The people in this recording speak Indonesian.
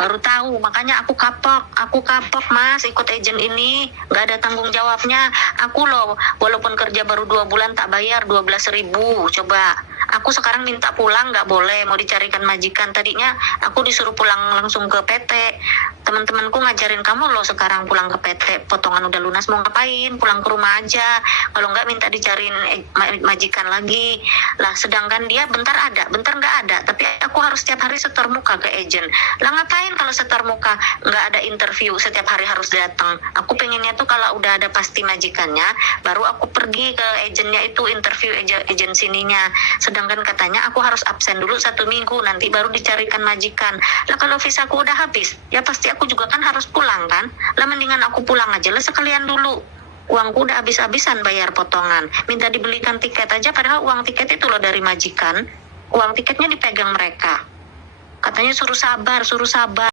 Baru tahu, makanya aku kapok mas ikut agent ini, nggak ada tanggung jawabnya. Aku loh, walaupun kerja baru 2 bulan tak bayar 12.000, coba. Aku sekarang minta pulang nggak boleh, mau dicarikan majikan. Tadinya aku disuruh pulang langsung ke PT. Teman-temanku ngajarin, kamu loh sekarang pulang ke PT, potongan udah lunas, mau ngapain? Pulang ke rumah aja. Kalau nggak minta dicariin majikan lagi. Lah sedangkan dia bentar ada, bentar nggak ada. Tapi aku harus setiap hari setor muka ke agent. Lah ngapain kalau setor muka, nggak ada interview, setiap hari harus datang. Aku pengennya tuh kalau udah ada pasti majikannya, baru aku pergi ke agentnya itu, interview agent sininya. Sedangkan katanya aku harus absen dulu 1 minggu, nanti baru dicarikan majikan. Lah kalau visaku udah habis, ya pasti aku juga kan harus pulang kan. Lah mendingan aku pulang aja lah sekalian dulu. Uangku udah habis-habisan bayar potongan. Minta dibelikan tiket aja, padahal uang tiket itu loh dari majikan. Uang tiketnya dipegang mereka. Katanya suruh sabar, suruh sabar.